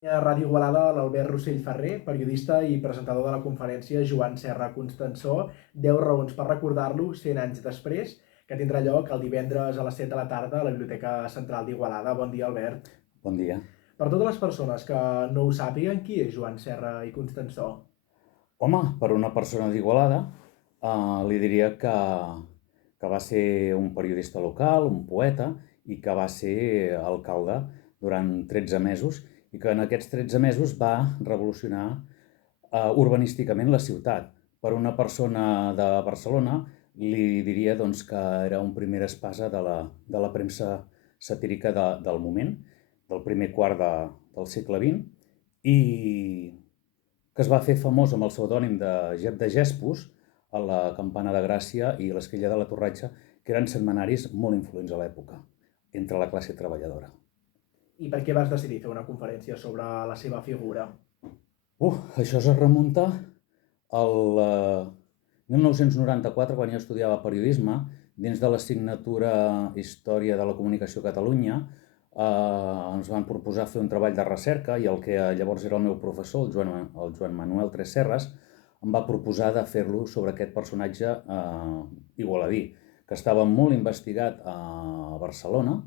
A Ràdio Igualada l'Albert Rossell Ferrer, periodista i presentador de la conferència Joan Serra Constansó, 10 raons per recordar-lo 100 anys després, que tindrà lloc el divendres a les 7 de la tarda a la Biblioteca Central d'Igualada. Bon dia, Albert. Bon dia. Per totes les persones que no ho sàpiguen, qui és Joan Serra i Constansó? Home, per una persona d'Igualada, li diria que va ser un periodista local, un poeta, i que va ser alcalde durant 13 mesos, i que en aquests 13 mesos va revolucionar urbanísticament la ciutat. Per una persona de Barcelona, li diria doncs, que era un primer espasa de la premsa satírica del moment, del primer quart del segle XX, i que es va fer famós amb el pseudònim de Jep de Gespus a la Campana de Gràcia i l'Esquella de la Torratxa, que eren setmanaris molt influents a l'època entre la classe treballadora. I per què vas decidir fer una conferència sobre la seva figura? Això es remunta al 1994, quan jo estudiava periodisme, dins de l'assignatura Història de la Comunicació a Catalunya, ens van proposar fer un treball de recerca i el que llavors era el meu professor, el Joan Manuel Tresserras, em va proposar de fer-lo sobre aquest personatge igualadí, que estava molt investigat a Barcelona,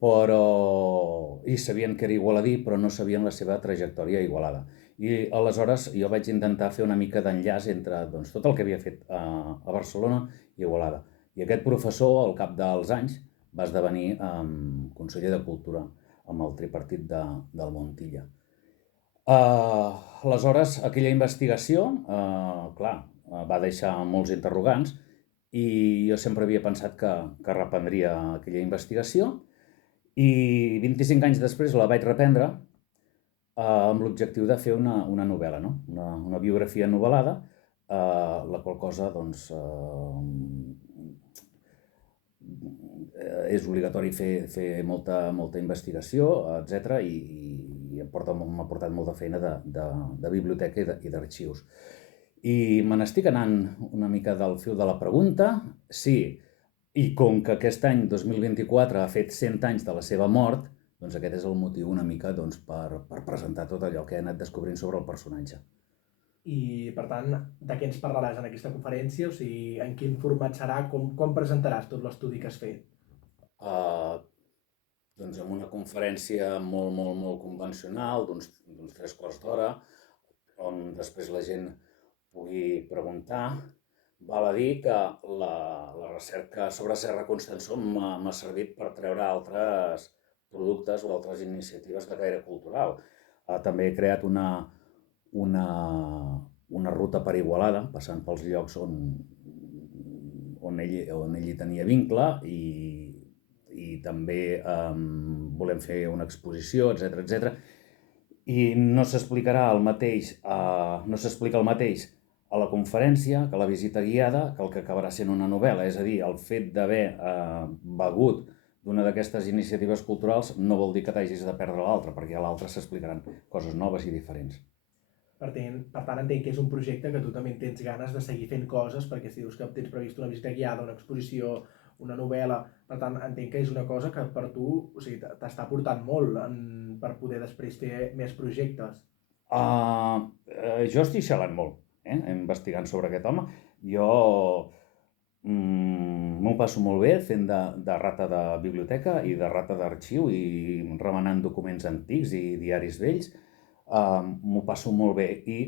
però i sabien que era igualadí, però no sabien la seva trajectòria a Igualada. I aleshores jo vaig intentar fer una mica d'enllaç entre doncs, tot el que havia fet a Barcelona i Igualada. I aquest professor, al cap dels anys, va esdevenir conseller de Cultura amb el tripartit del Montilla. Aleshores, aquella investigació, clar, va deixar molts interrogants i jo sempre havia pensat que reprendria aquella investigació i 25 anys després la vaig reprendre amb l'objectiu de fer una novel·la, no? Una biografia novel·lada, la qual cosa doncs, és obligatori fer molta investigació, etc. i m'ha portat molta feina de biblioteca i d'arxius. I me n'estic anant una mica del fil de la pregunta. Sí, i com que aquest any 2024 ha fet 100 anys de la seva mort, doncs aquest és el motiu una mica doncs, per presentar tot allò que he anat descobrint sobre el personatge. I, per tant, de què ens parlaràs en aquesta conferència? O sigui, en quin format serà? Com presentaràs tot l'estudi que has fet? Uh, doncs amb una conferència molt convencional, d'uns 3 quarts d'hora, on després la gent pugui preguntar. Val a dir que la recerca sobre Serra Constansó m'ha servit per treure altres productes o altres iniciatives de caire cultural. També he creat una, una ruta per Igualada, passant pels llocs on ell hi tenia vincle i també volem fer una exposició, etc. I no s'explicarà el mateix, no s'explica el mateix a la conferència que a la visita guiada, que el que acabarà sent una novel·la. És a dir, el fet d'haver begut d'una d'aquestes iniciatives culturals no vol dir que t'hagis de perdre l'altra, perquè a l'altra s'explicaran coses noves i diferents. Per tant, entenc que és un projecte que tu també tens ganes de seguir fent coses, perquè si dius que tens previst una visita guiada, una exposició, una novel·la, per tant, entenc que és una cosa que per tu, o sigui, t'està portant molt per poder després fer més projectes. Jo estic xalant molt, investigant sobre aquest home. Jo m'ho passo molt bé fent de rata de biblioteca i de rata d'arxiu i remenant documents antics i diaris vells. M'ho passo molt bé i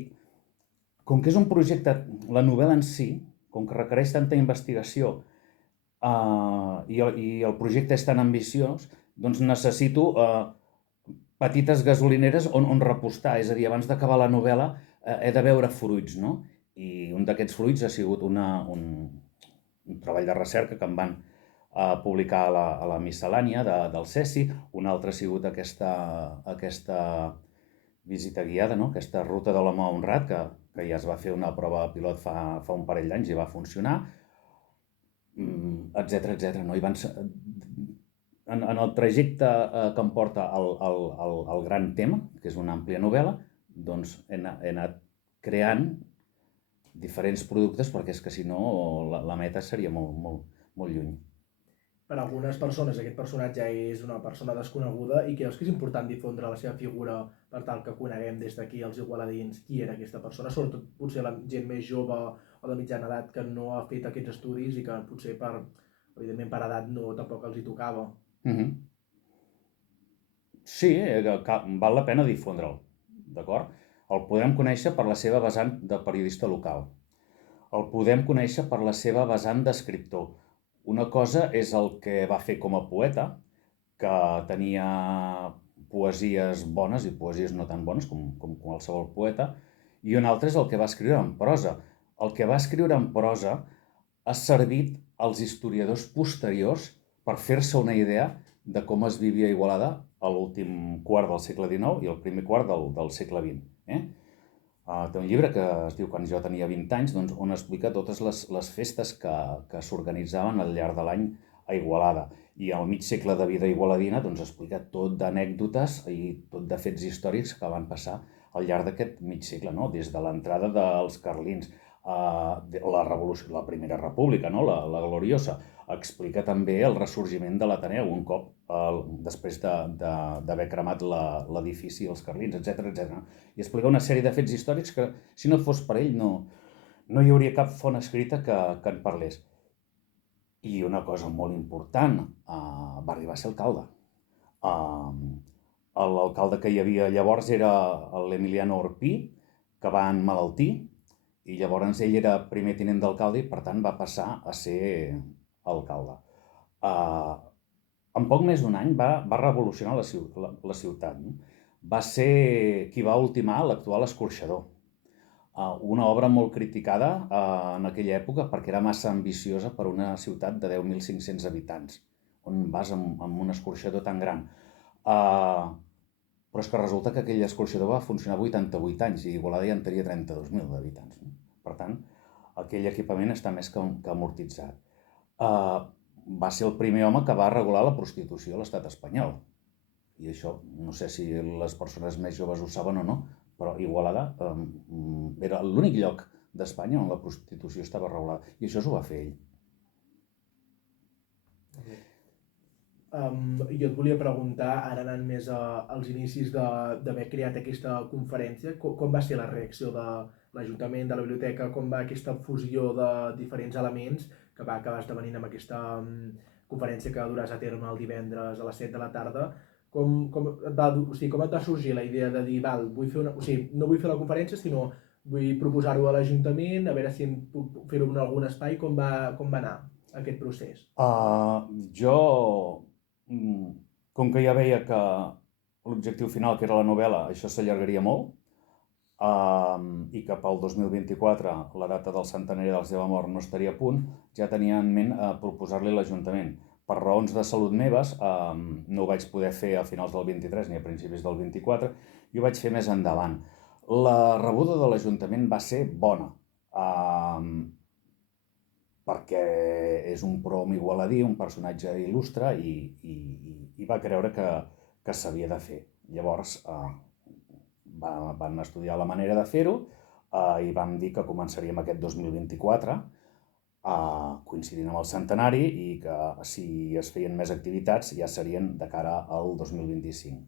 com que és un projecte, la novel·la en si, com que requereix tanta investigació i el projecte és tan ambiciós, doncs necessito petites gasolineres on repostar. És a dir, abans d'acabar la novel·la he de veure fruits, no? I un d'aquests fruits ha sigut un treball de recerca que em van publicar a la miscel·lània del CECI, un altre ha sigut aquesta visita guiada, no? Aquesta ruta de l'home honrat, que ja es va fer una prova pilot fa un parell d'anys i va funcionar, etc. No? En el trajecte que em porta el gran tema, que és una àmplia novel·la, doncs he anat creant diferents productes perquè és que si no la meta seria molt lluny. per a algunes persones aquest personatge és una persona desconeguda i creus que és important difondre la seva figura per tal que coneguem des d'aquí els igualadins qui era aquesta persona, sobretot potser la gent més jove o de mitjana edat que no ha fet aquests estudis i que potser evidentment per edat no tampoc els hi tocava. Mhm. Sí, val la pena difondre'l, d'acord? El podem conèixer per la seva vessant de periodista local. El podem conèixer per la seva vessant d'escriptor. Una cosa és el que va fer com a poeta, que tenia poesies bones i poesies no tan bones com qualsevol poeta, i una altra és el que va escriure en prosa. El que va escriure en prosa ha servit als historiadors posteriors per fer-se una idea de com es vivia a Igualada a l'últim quart del segle XIX i el primer quart del segle XX. Té un llibre que es diu Quan jo tenia 20 anys, doncs, on explica totes les festes que s'organitzaven al llarg de l'any a Igualada. I al mig segle de vida igualadina doncs, explica tot d'anècdotes i tot de fets històrics que van passar al llarg d'aquest mig segle, no? Des de l'entrada dels carlins, la revolució, la Primera República, no? la gloriosa. Explica també el ressorgiment de l'Ateneu un cop després d'haver cremat l'edifici els carlins, etc. I explica una sèrie de fets històrics que, si no fos per ell, no hi hauria cap font escrita que en parlés. I una cosa molt important, va arribar a ser alcalde. L'alcalde que hi havia llavors era l'Emiliano Orpí, que va emmalaltir, i llavors ell era primer tinent d'alcalde i per tant va passar a ser alcalde. En poc més d'un any va revolucionar la ciutat. No? Va ser qui va ultimar l'actual escorxador. Una obra molt criticada en aquella època perquè era massa ambiciosa per una ciutat de 10.500 habitants, on vas amb un escorxador tan gran. Però és que resulta que aquell escorxador va funcionar 88 anys i Igualada ja en tenia 32.000 d'habitants. No? Per tant, aquell equipament està més que amortitzat. Va ser el primer home que va regular la prostitució a l'estat espanyol. I això, no sé si les persones més joves ho saben o no, però Igualada era l'únic lloc d'Espanya on la prostitució estava regulada. I això s'ho va fer ell. Jo et volia preguntar, ara anant més als inicis d'haver creat aquesta conferència, com va ser la reacció de l'Ajuntament, de la biblioteca, com va aquesta fusió de diferents elements que va acabar esdevenint amb aquesta conferència que duràs a terme el divendres a les 7 de la tarda. Com et va sorgir la idea de dir, val, no vull fer la conferència, sinó vull proposar-ho a l'Ajuntament, a veure si puc fer-ho en algun espai, com va anar aquest procés? Com que ja veia que l'objectiu final, que era la novel·la, això s'allargaria molt, i que pel 2024 la data del centenari de la seva mort no estaria a punt, ja tenia en ment proposar-li a l'Ajuntament. Per raons de salut meves no ho vaig poder fer a finals del 23 ni a principis del 24 i ho vaig fer més endavant. La rebuda de l'Ajuntament va ser bona, perquè és un prom igualadí, un personatge il·lustre i va creure que s'havia de fer. Llavors van estudiar la manera de fer-ho i vam dir que començaríem aquest 2024 coincidint amb el centenari i que si es feien més activitats ja serien de cara al 2025.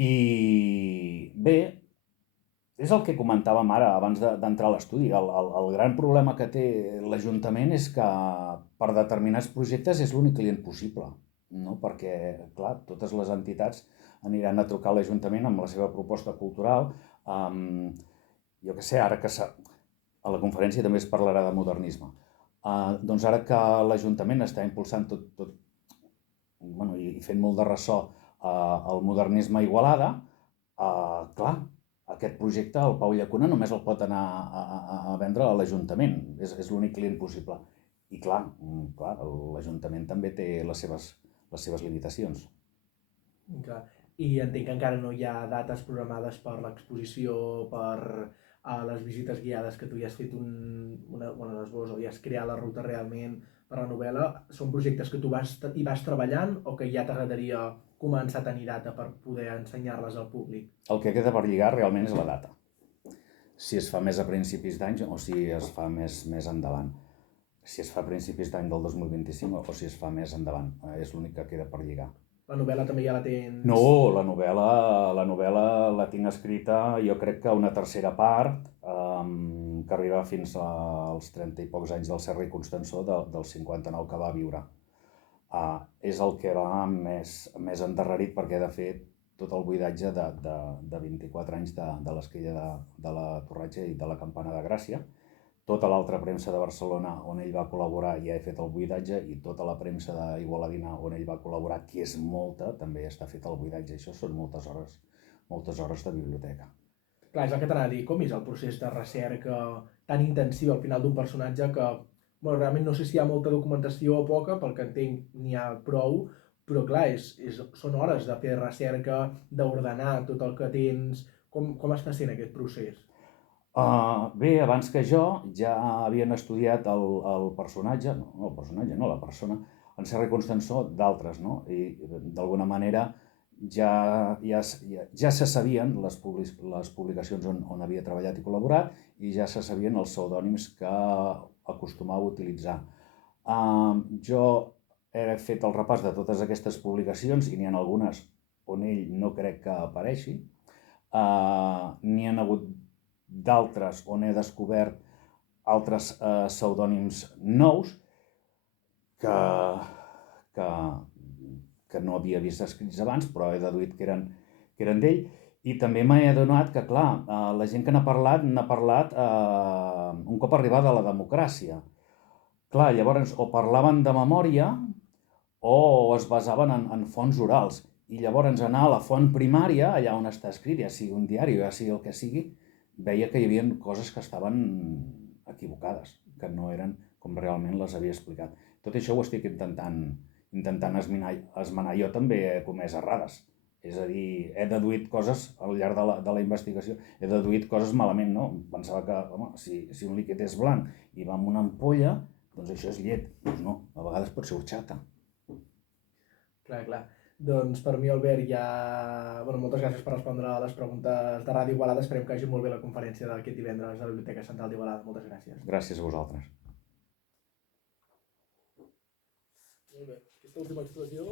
I bé, és el que comentàvem ara abans d'entrar a l'estudi. El gran problema que té l'Ajuntament és que per determinats projectes és l'únic client possible, no? Perquè, clar, totes les entitats aniran a trucar a l'Ajuntament amb la seva proposta cultural. Jo què sé, ara que a la conferència també es parlarà de modernisme. Doncs ara que l'Ajuntament està impulsant tot i fent molt de ressò el modernisme a Igualada, clar, aquest projecte el Pau Llacuna només el pot anar a vendre a l'Ajuntament, és l'únic client possible. I clar, l'Ajuntament també té les seves limitacions. Clar. I entenc que encara no hi ha dates programades per l'exposició, per les visites guiades que tu ja has fet l'esbós o ja has creat la ruta realment per la novel·la. Són projectes que tu hi vas treballant o que ja t'agradaria començar a tenir data per poder ensenyar-les al públic? El que queda per lligar realment és la data. Si es fa més a principis d'any o si es fa més endavant. si es fa a principis d'any del 2025 o si es fa més endavant. És l'únic que queda per lligar. La novel·la també ja la tens... No, la novel·la la tinc escrita, jo crec que una tercera part, que arriba fins als 30 i pocs anys del Serra i Constansó, del 59 que va viure. És el que va més endarrerit, perquè de fet tot el buidatge de 24 anys de l'esquella de la Torratxa i de la Campana de Gràcia, tota l'altra premsa de Barcelona on ell va col·laborar ja he fet el buidatge, i tota la premsa d'Igualadina on ell va col·laborar, que és molta, també està fet el buidatge. Això són moltes hores de biblioteca. Clar, és el que t'anava a dir, com és el procés de recerca tan intensiu al final d'un personatge que, bueno, realment no sé si hi ha molta documentació o poca, pel que entenc n'hi ha prou, però clar, són hores de fer recerca, d'ordenar tot el que tens. Com està sent aquest procés? Bé, abans que jo ja havien estudiat el personatge, la persona, en Serra i Constansó, d'altres, no? I d'alguna manera ja se sabien les publicacions on havia treballat i col·laborat, i ja se sabien els pseudònims que acostumava a utilitzar. Jo he fet el repàs de totes aquestes publicacions i n'hi ha algunes on ell no crec que apareixi. N'hi ha hagut d'altres on he descobert altres pseudònims nous que no havia vist escrits abans, però he deduït que eren d'ell. I també m'he adonat que, clar, la gent que n'ha parlat un cop arribada la democràcia. Clar, llavors o parlaven de memòria o es basaven en fonts orals. I llavors anar a la font primària, allà on està escrit, ja sigui un diari o ja sigui el que sigui, veia que hi havia coses que estaven equivocades, que no eren com realment les havia explicat. Tot això ho estic intentant esmenar. Jo també he comès errades. És a dir, he deduït coses al llarg de la investigació, he deduït coses malament, no? Pensava que, home, si un líquid és blanc i va en una ampolla, doncs això és llet. Doncs no, a vegades pot ser horxata. Clar. Doncs per mi, Albert, moltes gràcies per respondre a les preguntes de Ràdio Igualada. Esperem que hagi molt bé la conferència d'aquest divendres a la Biblioteca Central d'Igualada. Moltes gràcies. Gràcies a vosaltres. Molt bé. Aquesta última expressió...